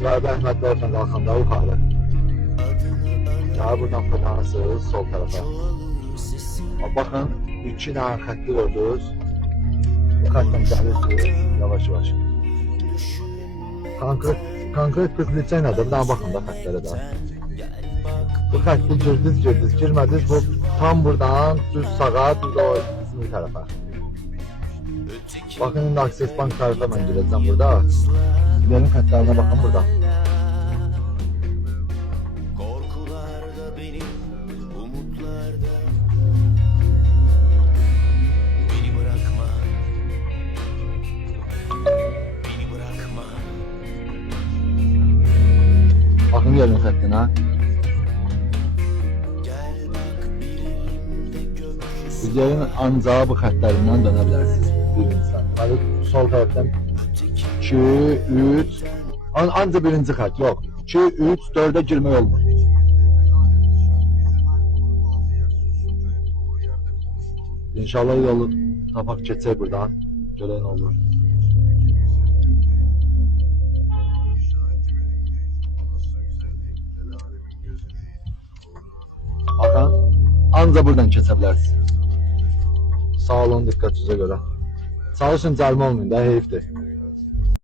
İsrail Əhmədli oradan qalxanda yuxarı. Daha buradan fırlanırsınız sol tarafa. Baxın, 2 dənə xətti gördünüz. Bu xətdən gəlirsiniz yavaş yavaş. Konkret kütlücə nədir? Bir dənə baxın da xətlərə də. Bu xətti girdiniz, girmədiniz. Bu tam buradan düz sağa, düz o İzmir tərəfə. Bakın indi Akses Bank tarafına ben gireceğim burada. Benim xətlərinə bakın burada. Bakın gelin xəttinə. Videonun ancaq bu xətlərindən dönə bilərsiniz. Birincisindən. Hadi sol tərəfdən 2, 3. Ancaq birinci xətt, yox. 2, 3, 4'e girmək olmur. İnşallah yolu tapaq keçək buradan. Görək nə olur. Bakın, ancaq buradan keçə bilərsiniz. Sağ olun, diqqətinizə görə. Çalışın, cəlmə olmayın da, heyifdir.